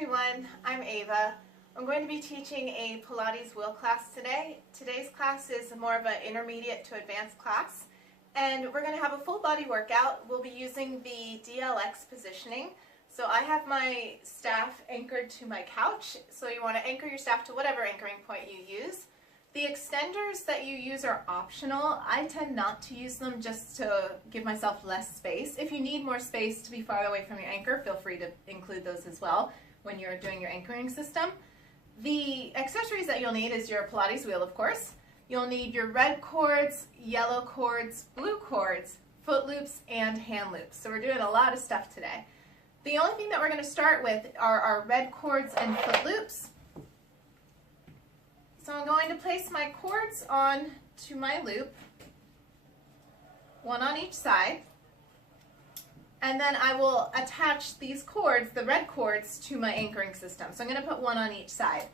everyone, I'm Ava. I'm going to be teaching a Pilates Wheel class today. Today's class is more of an intermediate to advanced class, and we're going to have a full body workout. We'll be using the DLX positioning. So I have my staff anchored to my couch, so you want to anchor your staff to whatever anchoring point you use. The extenders that you use are optional. I tend not to use them just to give myself less space. If you need more space to be farther away from your anchor, feel free to include those as well when you're doing your anchoring system. The accessories that you'll need is your Pilates wheel, of course. You'll need your red cords, yellow cords, blue cords, foot loops, and hand loops. So we're doing a lot of stuff today. The only thing that we're going to start with are our red cords and foot loops. So I'm going to place my cords on to my loop, one on each side, and then I will attach these cords, the red cords, to my anchoring system. So I'm going to put one on each side.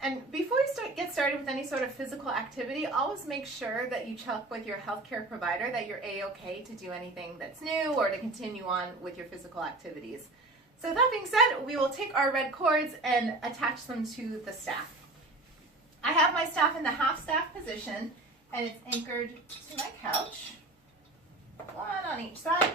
And before you get started with any sort of physical activity, always make sure that you check with your healthcare provider that you're A-OK to do anything that's new or to continue on with your physical activities. So that being said, we will take our red cords and attach them to the staff. I have my staff in the half staff position, and it's anchored to my couch, one on each side.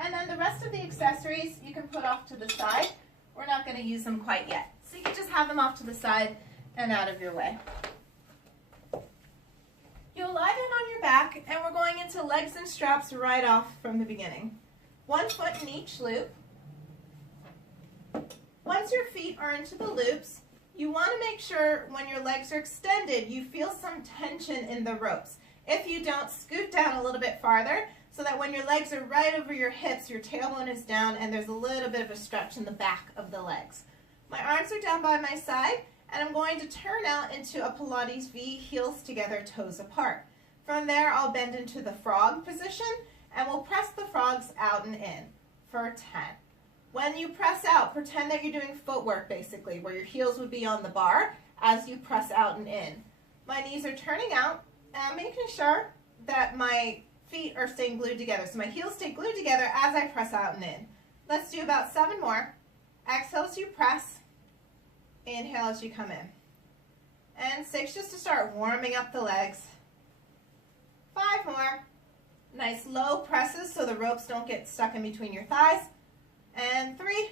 And then the rest of the accessories you can put off to the side. We're not going to use them quite yet. So you can just have them off to the side and out of your way. You'll lie down on your back, and we're going into legs and straps right off from the beginning. 1 foot in each loop. Once your feet are into the loops, you want to make sure when your legs are extended, you feel some tension in the ropes. If you don't, scoot down a little bit farther so that when your legs are right over your hips, your tailbone is down and there's a little bit of a stretch in the back of the legs. My arms are down by my side, and I'm going to turn out into a Pilates V, heels together, toes apart. From there, I'll bend into the frog position, and we'll press the frogs out and in for 10. When you press out, pretend that you're doing footwork basically, where your heels would be on the bar as you press out and in. My knees are turning out, and I'm making sure that my feet are staying glued together. So my heels stay glued together as I press out and in. Let's do about 7 more. Exhale as you press, inhale as you come in. And 6 just to start warming up the legs. 5 more. Nice low presses so the ropes don't get stuck in between your thighs. And 3.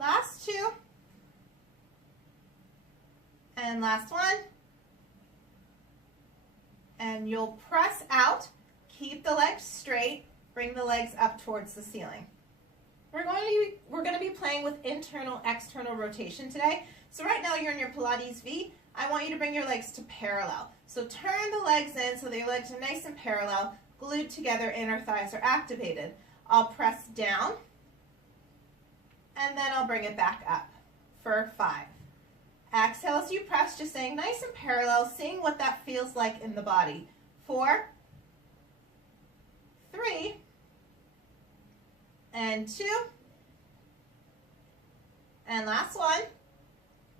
Last 2. And last 1. And you'll press out, keep the legs straight, bring the legs up towards the ceiling. We're going to be playing with internal, external rotation today. So right now you're in your Pilates V. I want you to bring your legs to parallel. So turn the legs in so that your legs are nice and parallel, glued together, inner thighs are activated. I'll press down, and then I'll bring it back up for 5. Exhale as you press, just staying nice and parallel, seeing what that feels like in the body. 4, 3, and 2, and last 1.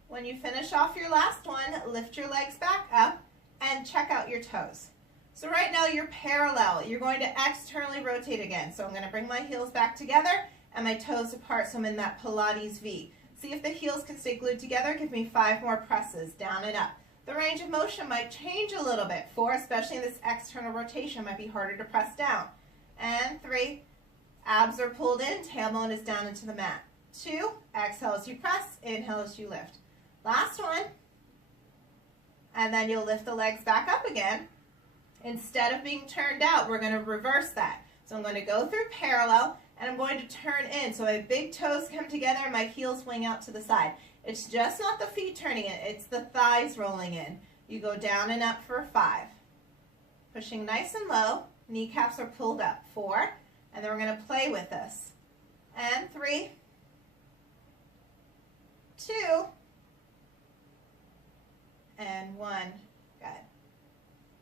When you finish off your last one, lift your legs back up and check out your toes. So right now you're parallel. You're going to externally rotate again. So I'm going to bring my heels back together and my toes apart so I'm in that Pilates V. See if the heels can stay glued together. Give me 5 more presses, down and up. The range of motion might change a little bit. 4, especially in this external rotation, might be harder to press down. And 3, abs are pulled in, tailbone is down into the mat. 2, exhale as you press, inhale as you lift. Last 1, and then you'll lift the legs back up again. Instead of being turned out, we're going to reverse that. So I'm going to go through parallel, and I'm going to turn in. So my big toes come together and my heels swing out to the side. It's just not the feet turning in, it's the thighs rolling in. You go down and up for 5. Pushing nice and low, kneecaps are pulled up. 4, and then we're going to play with this. And 3, 2, and 1. Good.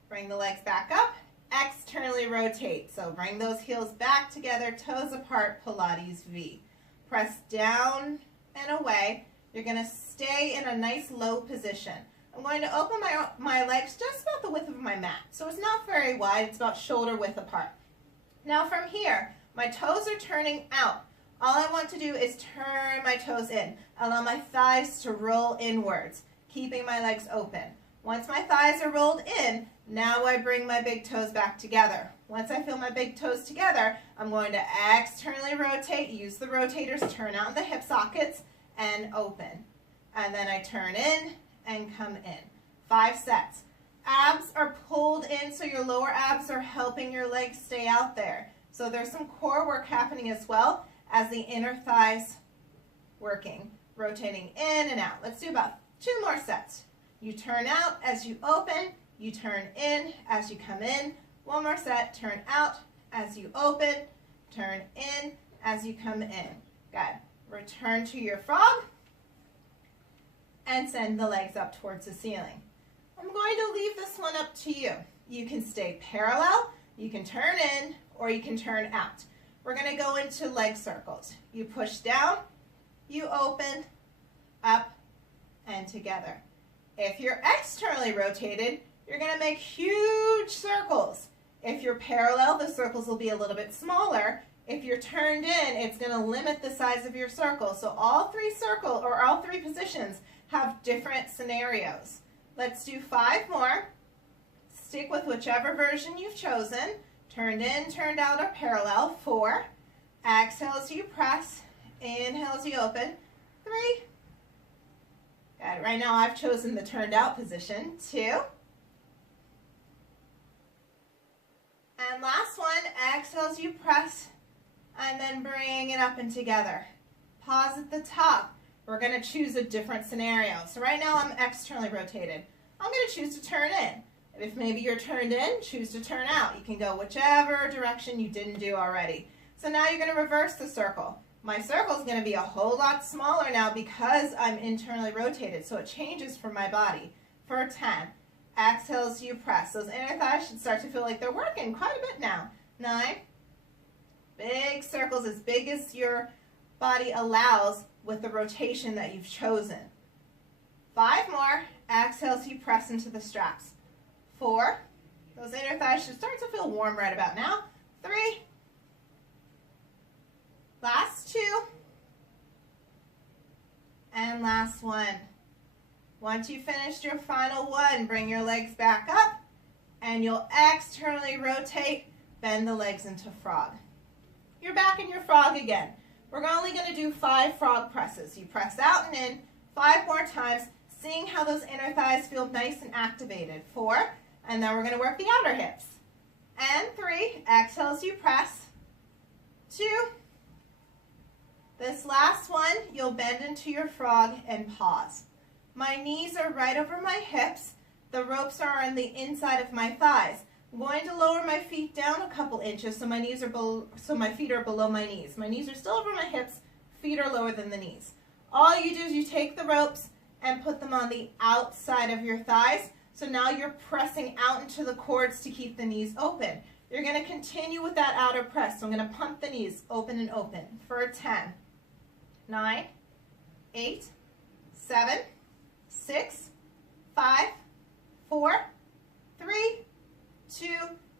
Bring the legs back up, externally rotate. So bring those heels back together, toes apart, Pilates V. Press down and away. You're going to stay in a nice low position. I'm going to open my legs just about the width of my mat. So it's not very wide, it's about shoulder width apart. Now from here, my toes are turning out. All I want to do is turn my toes in. Allow my thighs to roll inwards, keeping my legs open. Once my thighs are rolled in, now I bring my big toes back together. Once I feel my big toes together, I'm going to externally rotate, use the rotators, turn out the hip sockets, and open. And then I turn in and come in. 5 sets. Abs are pulled in, so your lower abs are helping your legs stay out there. So there's some core work happening as well as the inner thighs working, rotating in and out. Let's do about 2 more sets. You turn out as you open, you turn in as you come in. 1 more set, turn out as you open, turn in as you come in. Good. Return to your frog and send the legs up towards the ceiling. I'm going to leave this one up to you. You can stay parallel, you can turn in, or you can turn out. We're going to go into leg circles. You push down, you open, up, and together. If you're externally rotated, you're going to make huge circles. If you're parallel, the circles will be a little bit smaller. If you're turned in, it's going to limit the size of your circle. So all 3 positions have different scenarios. Let's do 5 more. Stick with whichever version you've chosen. Turned in, turned out, or parallel. 4. Exhale as you press. Inhale as you open. 3. Good. Right now I've chosen the turned out position. 2. And last one. Exhale as you press. And then bring it up and together. Pause at the top. We're going to choose a different scenario. So right now I'm externally rotated. I'm going to choose to turn in. If maybe you're turned in, choose to turn out. You can go whichever direction you didn't do already. So now you're going to reverse the circle. My circle is going to be a whole lot smaller now because I'm internally rotated. So it changes for my body. For 10. Exhale as you press. Those inner thighs should start to feel like they're working quite a bit now. 9. Big circles, as big as your body allows with the rotation that you've chosen. 5 more. Exhale as you press into the straps. 4. Those inner thighs should start to feel warm right about now. 3. Last 2. And last 1. Once you've finished your final one, bring your legs back up and you'll externally rotate, bend the legs into frog. You're back in your frog again. We're only going to do 5 frog presses. You press out and in 5 more times, seeing how those inner thighs feel nice and activated. 4, and then we're going to work the outer hips. And 3, exhale as you press. 2. This last one, you'll bend into your frog and pause. My knees are right over my hips. The ropes are on the inside of my thighs. I'm going to lower my feet down a couple inches so my feet are below my knees. My knees are still over my hips, feet are lower than the knees. All you do is you take the ropes and put them on the outside of your thighs. So now you're pressing out into the cords to keep the knees open. You're going to continue with that outer press. So I'm going to pump the knees open and open for 10, 9, 8, 7, 6, 5, 4, 3, 2,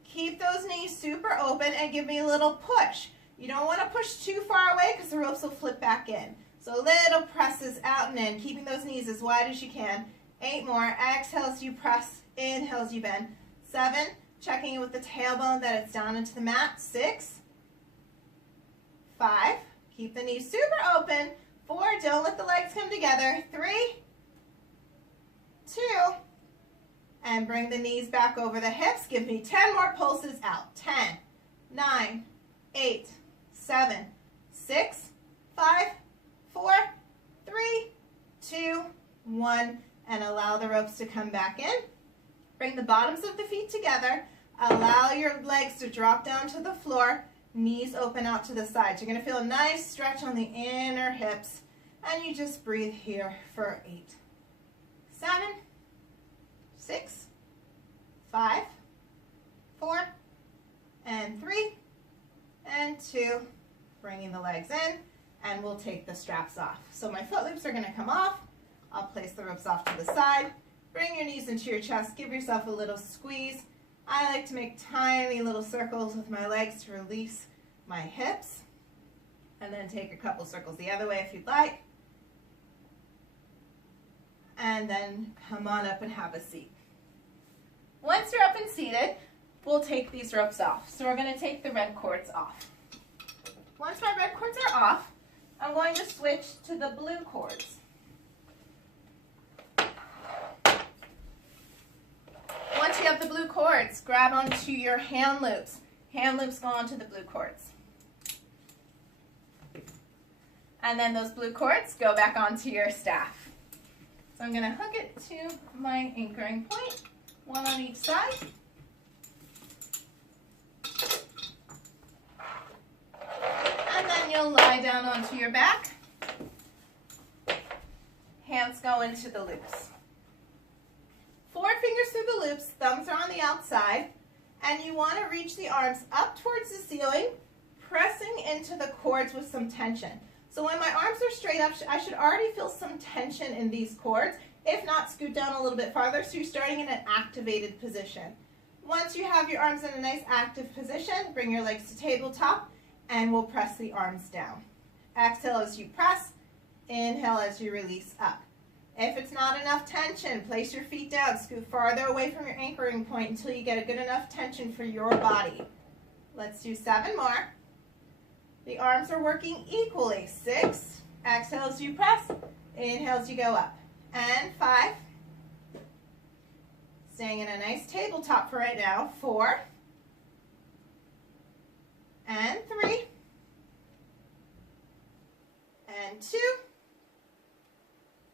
keep those knees super open and give me a little push. You don't want to push too far away because the ropes will flip back in. So little presses out and in, keeping those knees as wide as you can. 8 more. Exhale as you press, inhale as you bend. 7, checking in with the tailbone that it's down into the mat. 6, 5, keep the knees super open. 4, don't let the legs come together. 3, 2, and bring the knees back over the hips. Give me 10 more pulses out. 10, 9, 8, 7, 6, 5, 4, 3, 2, 1, and allow the ropes to come back in. Bring the bottoms of the feet together. Allow your legs to drop down to the floor. Knees open out to the sides. You're going to feel a nice stretch on the inner hips. And you just breathe here for 8, 7, 6, 5, 4, and 3, and 2. Bringing the legs in, and we'll take the straps off. So my foot loops are going to come off. I'll place the ropes off to the side. Bring your knees into your chest. Give yourself a little squeeze. I like to make tiny little circles with my legs to release my hips. And then take a couple circles the other way if you'd like. And then come on up and have a seat. Once you're up and seated, we'll take these ropes off. So we're going to take the red cords off. Once my red cords are off, I'm going to switch to the blue cords. Once you have the blue cords, grab onto your hand loops. Hand loops go onto the blue cords. And then those blue cords go back onto your staff. So I'm going to hook it to my anchoring point, one on each side. And then you'll lie down onto your back. Hands go into the loops. 4 fingers through the loops, thumbs are on the outside, and you want to reach the arms up towards the ceiling, pressing into the cords with some tension. So when my arms are straight up, I should already feel some tension in these cords. If not, scoot down a little bit farther so you're starting in an activated position. Once you have your arms in a nice active position, bring your legs to tabletop and we'll press the arms down. Exhale as you press, inhale as you release up. If it's not enough tension, place your feet down, scoot farther away from your anchoring point until you get a good enough tension for your body. Let's do 7 more. The arms are working equally. 6, exhale as you press, inhale as you go up. And 5, staying in a nice tabletop for right now. 4, and 3, and 2.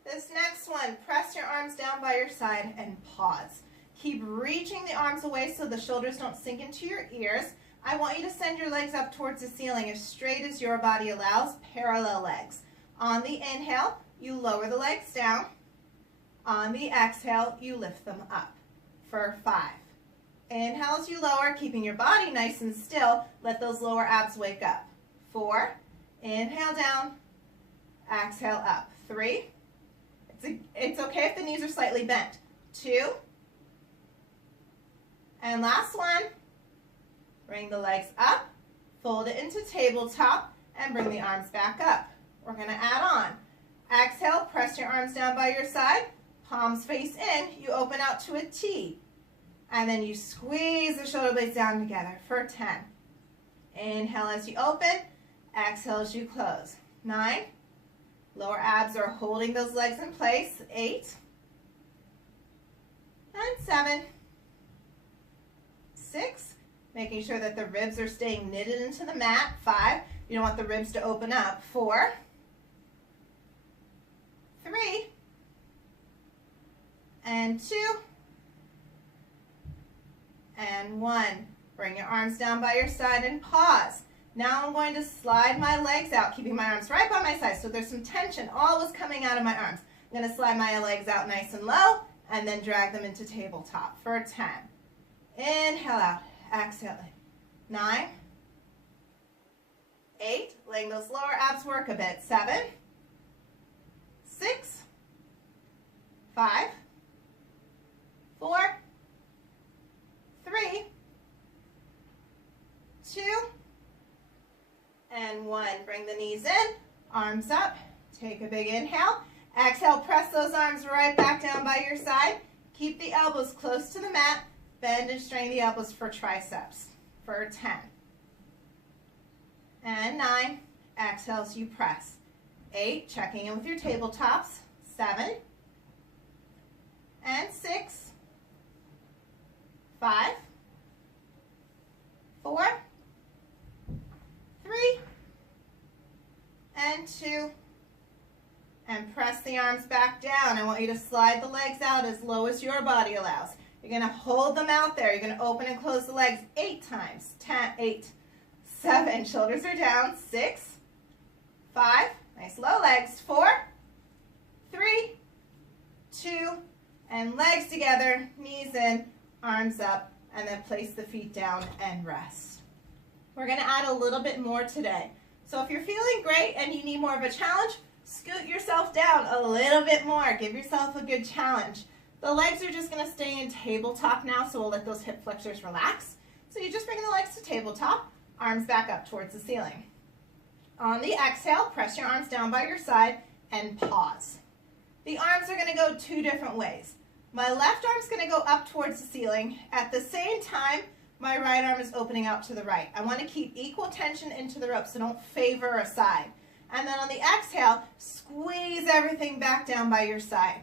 This next one, press your arms down by your side and pause. Keep reaching the arms away so the shoulders don't sink into your ears. I want you to send your legs up towards the ceiling as straight as your body allows, parallel legs. On the inhale, you lower the legs down. On the exhale, you lift them up for 5. Inhale as you lower, keeping your body nice and still. Let those lower abs wake up. 4, inhale down, exhale up. 3, it's okay if the knees are slightly bent. 2, and last one. Bring the legs up, fold it into tabletop, and bring the arms back up. We're going to add on. Exhale, press your arms down by your side, palms face in, you open out to a T. And then you squeeze the shoulder blades down together for 10. Inhale as you open, exhale as you close. 9, lower abs are holding those legs in place. 8, and 7, 6, making sure that the ribs are staying knitted into the mat. 5, you don't want the ribs to open up. 4, 3, and 2, and 1. Bring your arms down by your side and pause. Now I'm going to slide my legs out, keeping my arms right by my side so there's some tension always coming out of my arms. I'm going to slide my legs out nice and low and then drag them into tabletop for 10. Inhale out. Exhale. 9, 8, letting those lower abs work a bit. 7, 6, 5, 4, 3, 2, and 1. Bring the knees in, arms up, take a big inhale. Exhale, press those arms right back down by your side. Keep the elbows close to the mat. Bend and strain the elbows for triceps for 10. And 9, exhale as you press. 8, checking in with your tabletops. 7, and 6, 5, 4, 3, and 2, and press the arms back down. I want you to slide the legs out as low as your body allows. You're going to hold them out there. You're going to open and close the legs 8 times. 10, 8, 7, shoulders are down. 6, 5, nice low legs. 4, 3, 2, and legs together, knees in, arms up, and then place the feet down and rest. We're going to add a little bit more today. So if you're feeling great and you need more of a challenge, scoot yourself down a little bit more. Give yourself a good challenge. The legs are just going to stay in tabletop now, so we'll let those hip flexors relax. So you just bring the legs to tabletop, arms back up towards the ceiling. On the exhale, press your arms down by your side and pause. The arms are going to go two different ways. My left arm is going to go up towards the ceiling. At the same time, my right arm is opening out to the right. I want to keep equal tension into the rope, so don't favor a side. And then on the exhale, squeeze everything back down by your side.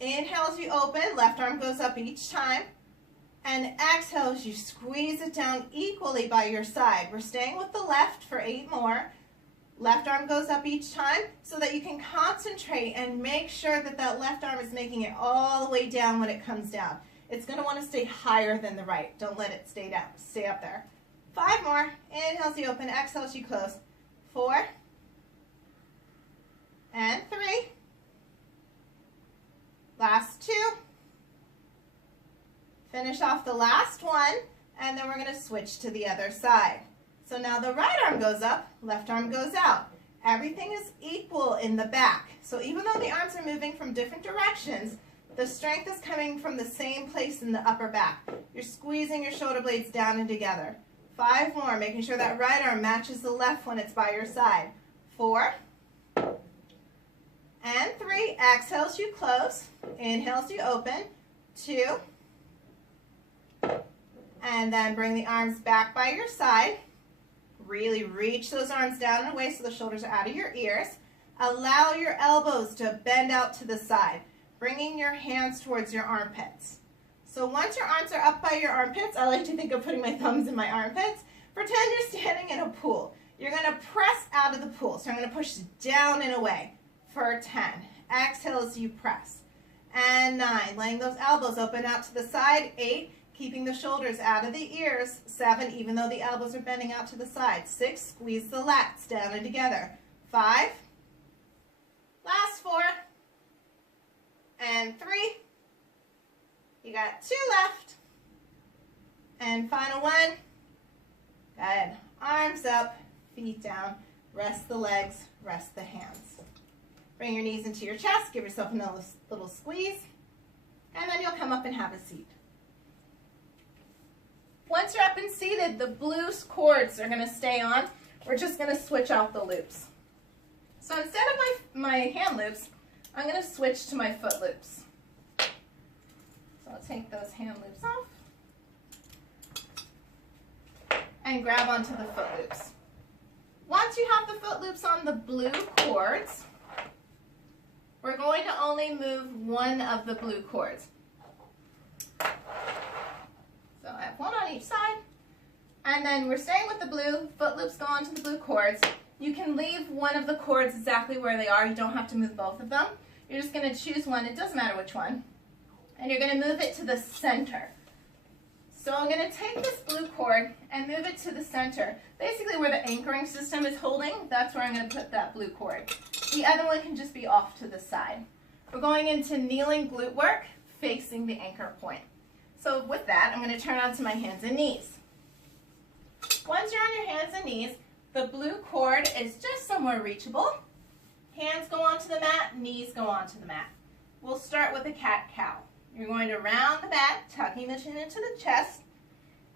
Inhale as you open, left arm goes up each time. And exhale as you squeeze it down equally by your side. We're staying with the left for 8 more. Left arm goes up each time so that you can concentrate and make sure that that left arm is making it all the way down when it comes down. It's going to want to stay higher than the right. Don't let it stay down. Stay up there. 5 more. Inhale as you open. Exhale as you close. 4. And 3. Last 2. Finish off the last one, and then we're going to switch to the other side. So now the right arm goes up, left arm goes out. Everything is equal in the back. So even though the arms are moving from different directions, the strength is coming from the same place in the upper back. You're squeezing your shoulder blades down and together. 5 more, making sure that right arm matches the left when it's by your side. 4. And 3. Exhale as you close. Inhale as you open. 2. And then bring the arms back by your side. Really reach those arms down and away so the shoulders are out of your ears. Allow your elbows to bend out to the side, bringing your hands towards your armpits. So once your arms are up by your armpits, I like to think of putting my thumbs in my armpits. Pretend you're standing in a pool. You're going to press out of the pool. So I'm going to push down and away for 10. Exhale as you press. And 9. Laying those elbows open out to the side. 8. Keeping the shoulders out of the ears. 7, even though the elbows are bending out to the side. 6, squeeze the lats down and together. 5, last 4, and 3. You got 2 left. And final one. Good. Arms up, feet down. Rest the legs, rest the hands. Bring your knees into your chest, give yourself another little squeeze, and then you'll come up and have a seat. Once you're up and seated, the blue cords are going to stay on. We're just going to switch out the loops. So instead of my hand loops, I'm going to switch to my foot loops. So I'll take those hand loops off and grab onto the foot loops. Once you have the foot loops on the blue cords, we're going to only move one of the blue cords. So I have one on each side, and then we're staying with the blue. Foot loops go onto the blue cords. You can leave one of the cords exactly where they are. You don't have to move both of them. You're just going to choose one. It doesn't matter which one. And you're going to move it to the center. So I'm going to take this blue cord and move it to the center. Basically where the anchoring system is holding, that's where I'm going to put that blue cord. The other one can just be off to the side. We're going into kneeling glute work, facing the anchor point. So with that, I'm going to turn onto my hands and knees. Once you're on your hands and knees, the blue cord is just somewhere reachable. Hands go onto the mat, knees go onto the mat. We'll start with a cat-cow. You're going to round the back, tucking the chin into the chest,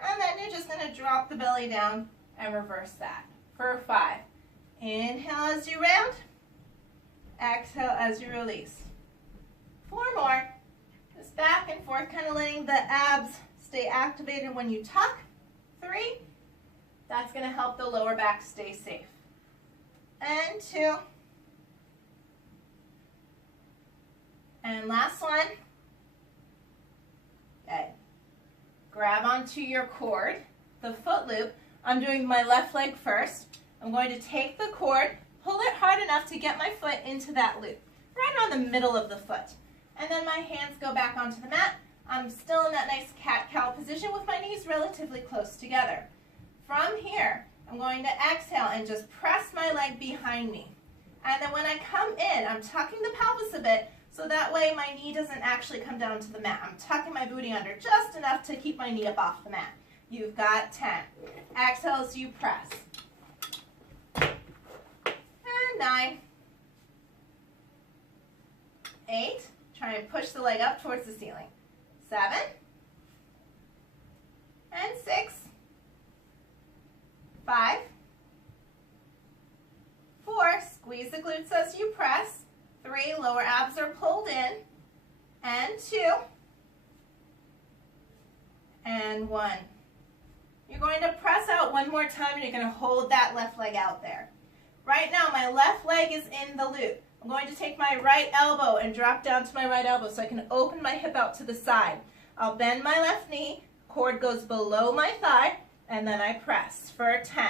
and then you're just going to drop the belly down and reverse that for 5. Inhale as you round, exhale as you release. 4 more. Just back and forth, kind of letting the abs stay activated when you tuck. 3. That's going to help the lower back stay safe. And 2. And last one. Good. Grab onto your cord, the foot loop. I'm doing my left leg first. I'm going to take the cord, pull it hard enough to get my foot into that loop, right around the middle of the foot. And then my hands go back onto the mat. I'm still in that nice cat-cow position with my knees relatively close together. From here, I'm going to exhale and just press my leg behind me. And then when I come in, I'm tucking the pelvis a bit, so that way my knee doesn't actually come down to the mat. I'm tucking my booty under just enough to keep my knee up off the mat. You've got 10. Exhale as you press. And 9. 8. Try and push the leg up towards the ceiling. 7. And 6. 5. glutes as you press. 3, lower abs are pulled in. And 2. And 1. You're going to press out one more time and you're going to hold that left leg out there. Right now, my left leg is in the loop. I'm going to take my right elbow and drop down to my right elbow so I can open my hip out to the side. I'll bend my left knee, cord goes below my thigh, and then I press for 10.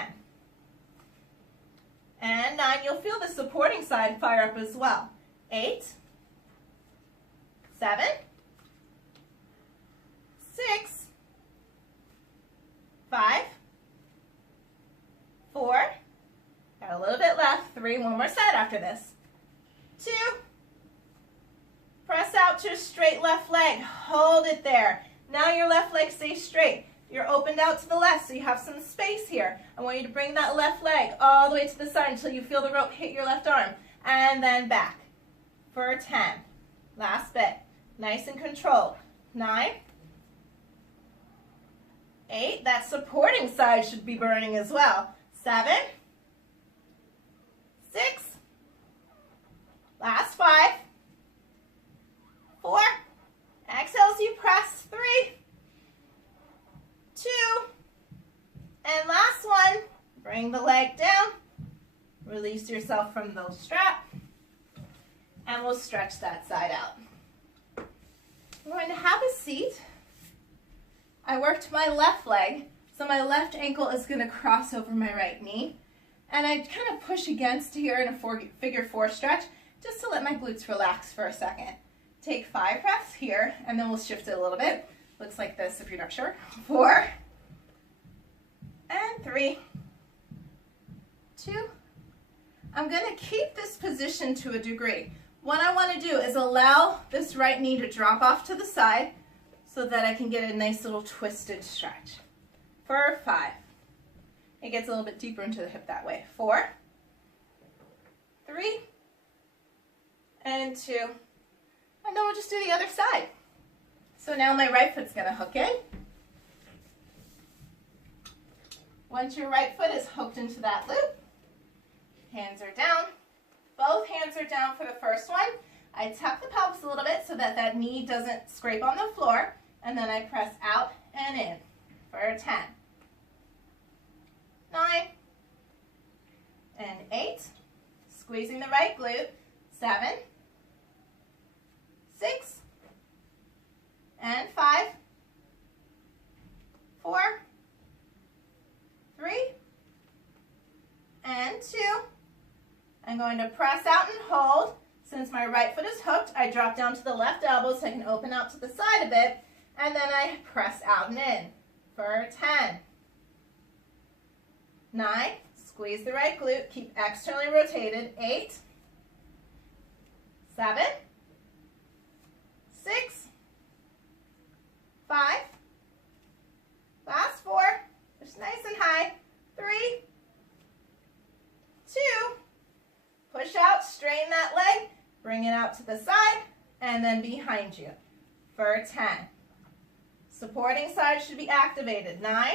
And 9, you'll feel the supporting side fire up as well. 8, 7, 6, 5, 4, got a little bit left, 3, one more set after this. 2, press out to a straight left leg, hold it there. Now your left leg stays straight. You're opened out to the left, so you have some space here. I want you to bring that left leg all the way to the side until you feel the rope hit your left arm, and then back for 10. Last bit, nice and controlled. 9, 8, that supporting side should be burning as well. 7, 6, last 5, 4, exhale as you press, 3, 2, and last one, bring the leg down, release yourself from the strap, and we'll stretch that side out. I'm going to have a seat. I worked my left leg, so my left ankle is going to cross over my right knee, and I kind of push against here in a figure 4 stretch, just to let my glutes relax for a second. Take 5 breaths here, and then we'll shift it a little bit. Looks like this if you're not sure. 4, and 3, 2. I'm going to keep this position to a degree. What I want to do is allow this right knee to drop off to the side so that I can get a nice little twisted stretch. For 5. It gets a little bit deeper into the hip that way. 4, 3, and 2. And then we'll just do the other side. So now my right foot's going to hook in. Once your right foot is hooked into that loop, hands are down. Both hands are down for the first one. I tuck the pelvis a little bit so that that knee doesn't scrape on the floor. And then I press out and in for 10, 9, and 8. Squeezing the right glute. 7, 6, and 5, 4, 3, and 2. I'm going to press out and hold. Since my right foot is hooked, I drop down to the left elbow so I can open out to the side a bit, and then I press out and in for 10, 9, squeeze the right glute, keep externally rotated, 8, 7, 6, 5, last 4, just nice and high, 3, 2, push out, strain that leg, bring it out to the side, and then behind you for 10. Supporting side should be activated, 9,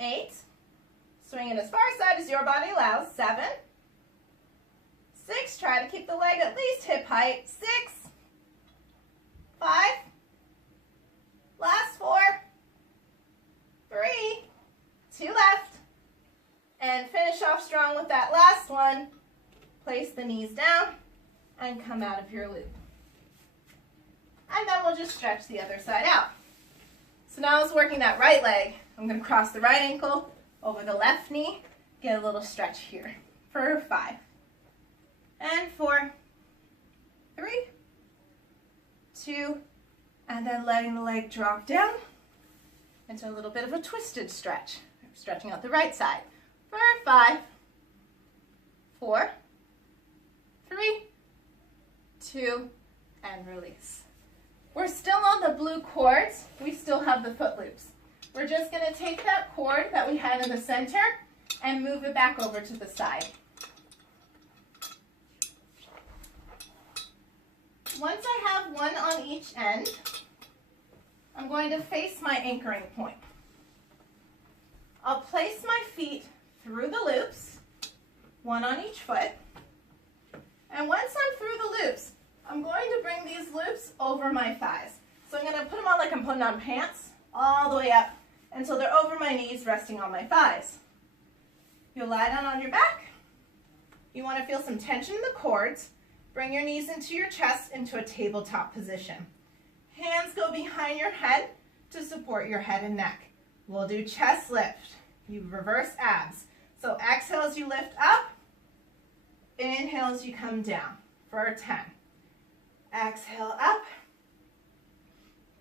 8, swing it as far side as your body allows, 7, 6, try to keep the leg at least hip height, 6, 5, last 4, 3, 2 left, and finish off strong with that last one. Place the knees down and come out of your loop. And then we'll just stretch the other side out. So now I was working that right leg. I'm going to cross the right ankle over the left knee, get a little stretch here for 5, and 4, 3, 2, and then letting the leg drop down into a little bit of a twisted stretch. Stretching out the right side for 5, 4, 3, 2, and release. We're still on the blue cords. We still have the foot loops. We're just going to take that cord that we had in the center and move it back over to the side. Once I have one on each end, I'm going to face my anchoring point. I'll place my feet through the loops, one on each foot. And once I'm through the loops, I'm going to bring these loops over my thighs. So I'm going to put them on like I'm putting on pants, all the way up until they're over my knees, resting on my thighs. You'll lie down on your back. You want to feel some tension in the quads. Bring your knees into your chest into a tabletop position. Hands go behind your head to support your head and neck. We'll do chest lift. You reverse abs. So exhale as you lift up. Inhale as you come down for 10. Exhale up.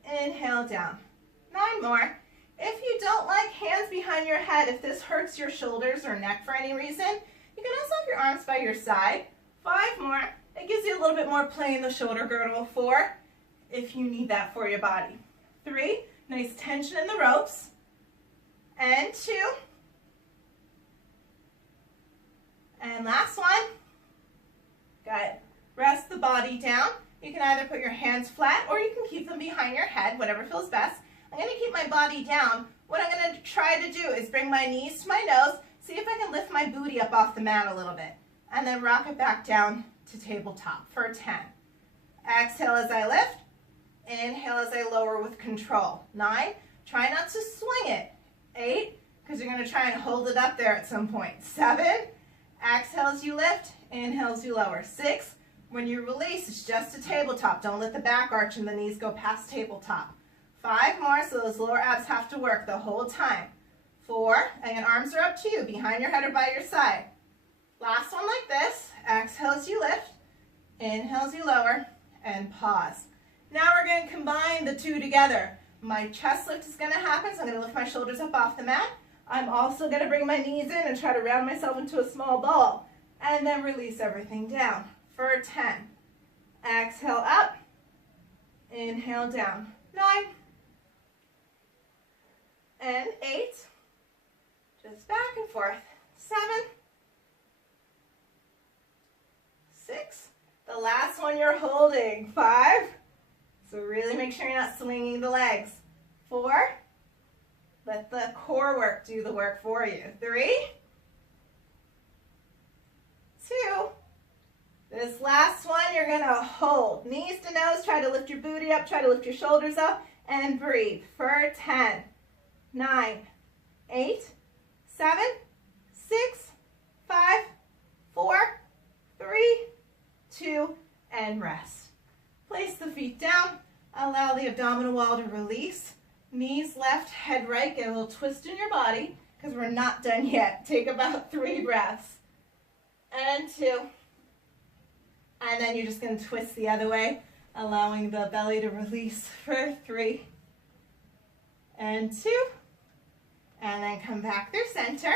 Inhale down. 9 more. If you don't like hands behind your head, if this hurts your shoulders or neck for any reason, you can also have your arms by your side. 5 more. It gives you a little bit more play in the shoulder girdle. 4, if you need that for your body. 3, nice tension in the ropes. And 2. And last one. Good. Rest the body down. You can either put your hands flat or you can keep them behind your head, whatever feels best. I'm going to keep my body down. What I'm going to try to do is bring my knees to my nose, see if I can lift my booty up off the mat a little bit, and then rock it back down to tabletop for 10. Exhale as I lift. Inhale as I lower with control. 9. Try not to swing it. 8, because you're going to try and hold it up there at some point. 7. Exhale as you lift. Inhale as you lower. 6. When you release, it's just a tabletop. Don't let the back arch and the knees go past tabletop. 5 more, so those lower abs have to work the whole time. 4, and arms are up to you, behind your head or by your side. Last one like this. Exhale as you lift. Inhale as you lower. And pause. Now we're going to combine the two together. My chest lift is going to happen, so I'm going to lift my shoulders up off the mat. I'm also going to bring my knees in and try to round myself into a small ball. And then release everything down for 10. Exhale up. Inhale down. 9. And 8. Just back and forth. 7. 6. The last one you're holding. 5. So really make sure you're not swinging the legs. 4. Let the core work do the work for you. 3. 2. This last one you're going to hold. Knees to nose. Try to lift your booty up. Try to lift your shoulders up. And breathe for 10. 9. 8. 7. 6. 5. 4. 3. 2. And rest. Place the feet down. Allow the abdominal wall to release. Knees left, head right. Get a little twist in your body because we're not done yet. Take about 3 breaths. And 2. And then you're just going to twist the other way, allowing the belly to release for 3. And 2. And then come back through center.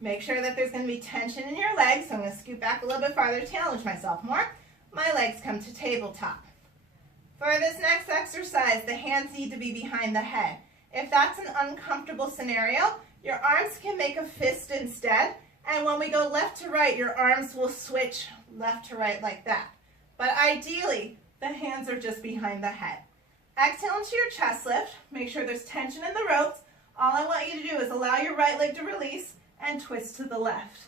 Make sure that there's going to be tension in your legs. So I'm going to scoot back a little bit farther to challenge myself more. My legs come to tabletop. For this next exercise, the hands need to be behind the head. If that's an uncomfortable scenario, your arms can make a fist instead. And when we go left to right, your arms will switch left to right like that. But ideally, the hands are just behind the head. Exhale into your chest lift. Make sure there's tension in the ropes. All I want you to do is allow your right leg to release and twist to the left.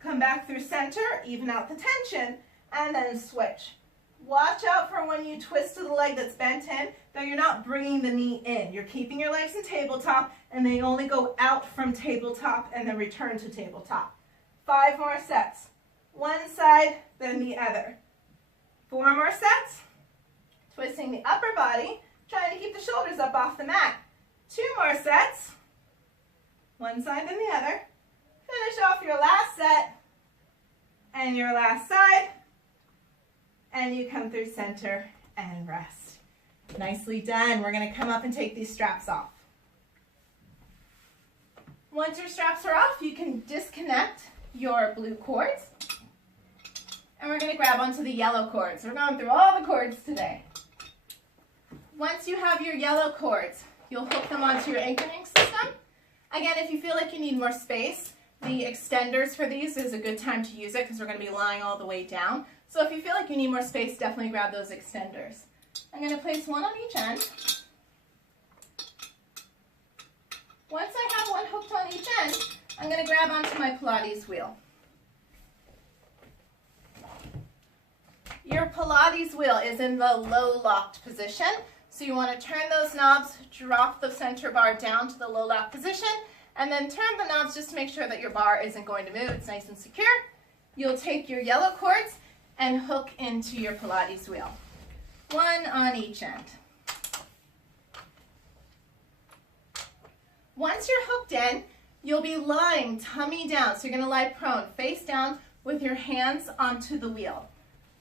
Come back through center, even out the tension, and then switch. Watch out for when you twist to the leg that's bent in, that you're not bringing the knee in. You're keeping your legs in tabletop, and they only go out from tabletop and then return to tabletop. 5 more sets. One side, then the other. 4 more sets. Twisting the upper body, trying to keep the shoulders up off the mat. 2 more sets. One side, then the other. Finish off your last set and your last side. And you come through center and rest. Nicely done. We're going to come up and take these straps off. Once your straps are off, you can disconnect your blue cords. And we're going to grab onto the yellow cords. We're going through all the cords today. Once you have your yellow cords, you'll hook them onto your anchoring system. Again, if you feel like you need more space, the extenders for these is a good time to use it because we're going to be lying all the way down. So if you feel like you need more space, definitely grab those extenders. I'm going to place one on each end. Once I have one hooked on each end, I'm going to grab onto my Pilates wheel. your Pilates wheel is in the low locked position. So you want to turn those knobs, drop the center bar down to the low locked position, and then turn the knobs just to make sure that your bar isn't going to move. It's nice and secure. You'll take your yellow cords and hook into your Pilates wheel. One on each end. Once you're hooked in, you'll be lying tummy down. So you're going to lie prone, face down with your hands onto the wheel.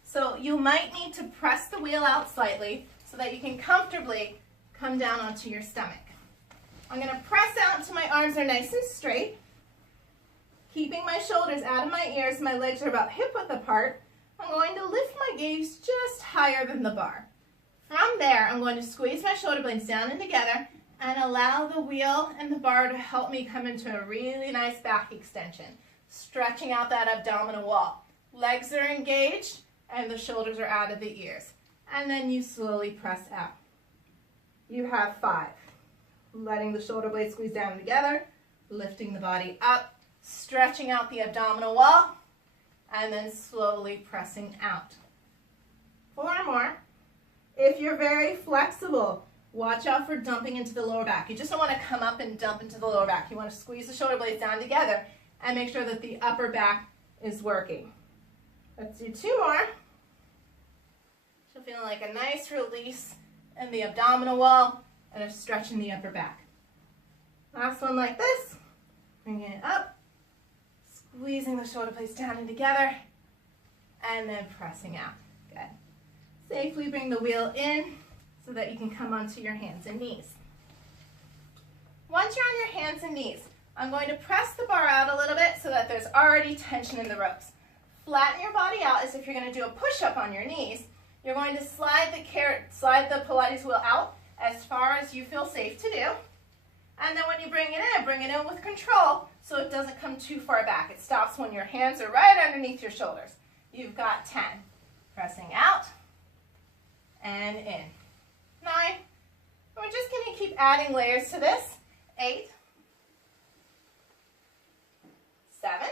So you might need to press the wheel out slightly so that you can comfortably come down onto your stomach. I'm going to press out until my arms are nice and straight, keeping my shoulders out of my ears. My legs are about hip width apart. I'm going to lift my gaze just higher than the bar. From there, I'm going to squeeze my shoulder blades down and together and allow the wheel and the bar to help me come into a really nice back extension, stretching out that abdominal wall. Legs are engaged and the shoulders are out of the ears. And then you slowly press out. You have 5. Letting the shoulder blades squeeze down together, lifting the body up, stretching out the abdominal wall, and then slowly pressing out. 4 more. If you're very flexible, watch out for dumping into the lower back. You just don't want to come up and dump into the lower back. You want to squeeze the shoulder blades down together and make sure that the upper back is working. Let's do 2 more. So feeling like a nice release in the abdominal wall and a stretch in the upper back. Last one like this. Bringing it up, squeezing the shoulder blades down and together, and then pressing out. Good. Safely bring the wheel in so that you can come onto your hands and knees. Once you're on your hands and knees, I'm going to press the bar out a little bit so that there's already tension in the ropes. Flatten your body out as if you're going to do a push-up on your knees. You're going to slide the Pilates wheel out as far as you feel safe to do. And then when you bring it in with control so it doesn't come too far back. It stops when your hands are right underneath your shoulders. You've got 10. Pressing out and in. 9. We're just going to keep adding layers to this. 8. 7.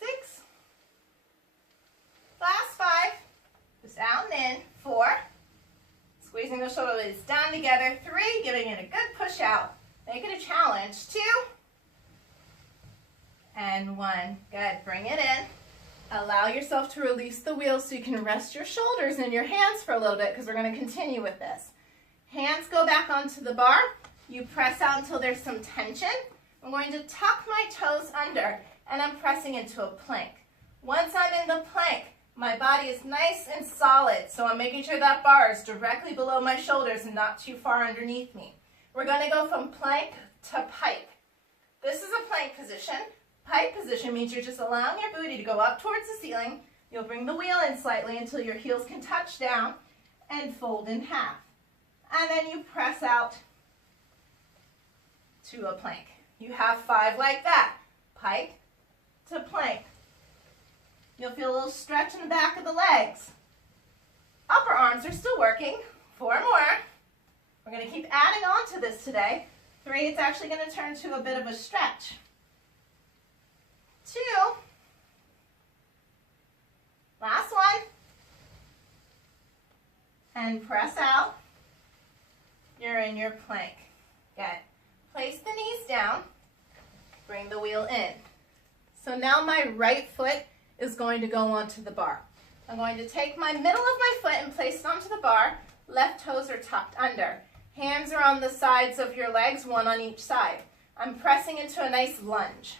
6. Last 5. Just out and in. 4. Squeezing the shoulder blades down together. 3. Giving it a good push out. Make it a challenge. 2. And 1. Good. Bring it in. Allow yourself to release the wheel so you can rest your shoulders and your hands for a little bit because we're going to continue with this. Hands go back onto the bar. You press out until there's some tension. I'm going to tuck my toes under and I'm pressing into a plank. Once I'm in the plank, my body is nice and solid, so I'm making sure that bar is directly below my shoulders and not too far underneath me. We're going to go from plank to pike. This is a plank position. Pike position means you're just allowing your booty to go up towards the ceiling. You'll bring the wheel in slightly until your heels can touch down and fold in half. And then you press out to a plank. You have 5 like that. Pike to plank. You'll feel a little stretch in the back of the legs. Upper arms are still working. 4 more. We're going to keep adding on to this today. 3, it's actually going to turn to a bit of a stretch. 2. Last one. And press out. You're in your plank. Good. Place the knees down. Bring the wheel in. So now my right foot is going to go onto the bar. I'm going to take my middle of my foot and place it onto the bar. Left toes are tucked under. Hands are on the sides of your legs, 1 on each side. I'm pressing into a nice lunge.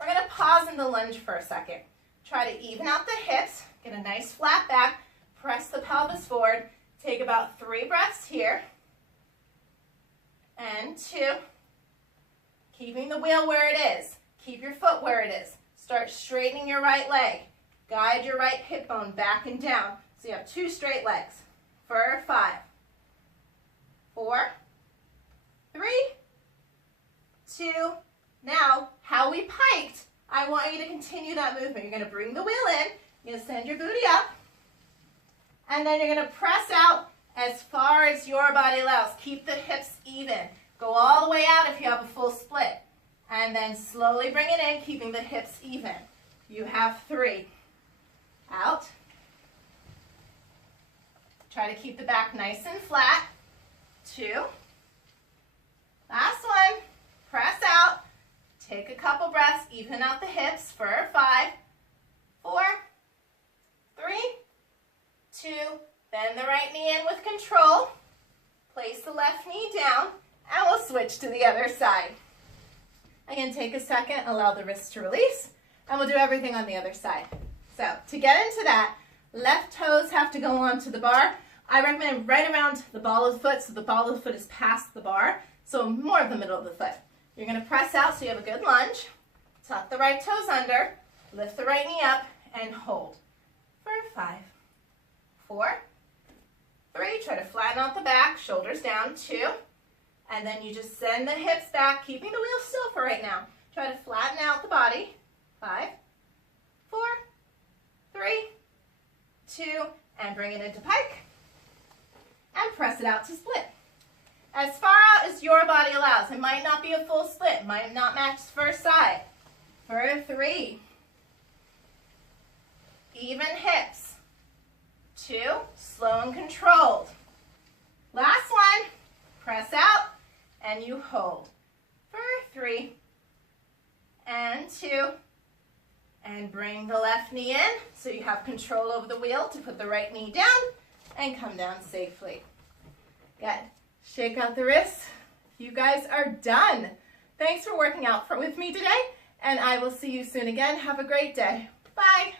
We're going to pause in the lunge for a second. Try to even out the hips, get a nice flat back, press the pelvis forward. Take about 3 breaths here. And 2. Keeping the wheel where it is. Keep your foot where it is. Start straightening your right leg. Guide your right hip bone back and down so you have 2 straight legs. For 5, 4, 3, 2. Now, how we piked, I want you to continue that movement. You're going to bring the wheel in. You're going to send your booty up. And then you're going to press out as far as your body allows. Keep the hips even. Go all the way out if you have a full split. And then slowly bring it in, keeping the hips even. You have 3. out. Try to keep the back nice and flat. 2. Last one. Press out. Take a couple breaths, even out the hips for 5, 4, 3, 2. Bend the right knee in with control. Place the left knee down, and we'll switch to the other side. Again, take a second, allow the wrists to release, and we'll do everything on the other side. So to get into that, left toes have to go onto the bar. I recommend right around the ball of the foot, so the ball of the foot is past the bar, so more of the middle of the foot. You're going to press out so you have a good lunge. Tuck the right toes under, lift the right knee up, and hold. For 5, 4, 3, try to flatten out the back, shoulders down, 2, and then you just send the hips back, keeping the wheel still for right now. Try to flatten out the body, 5, 4, 3, 2, and bring it into pike, and press it out to split. As far out as your body allows. It might not be a full split, might not match the first side. For 3, even hips, 2, slow and controlled. Last one, press out, and you hold. For 3, and 2, and bring the left knee in so you have control over the wheel to put the right knee down and come down safely. Good. Shake out the wrists. You guys are done. Thanks for working out with me today, and I will see you soon again. Have a great day. Bye.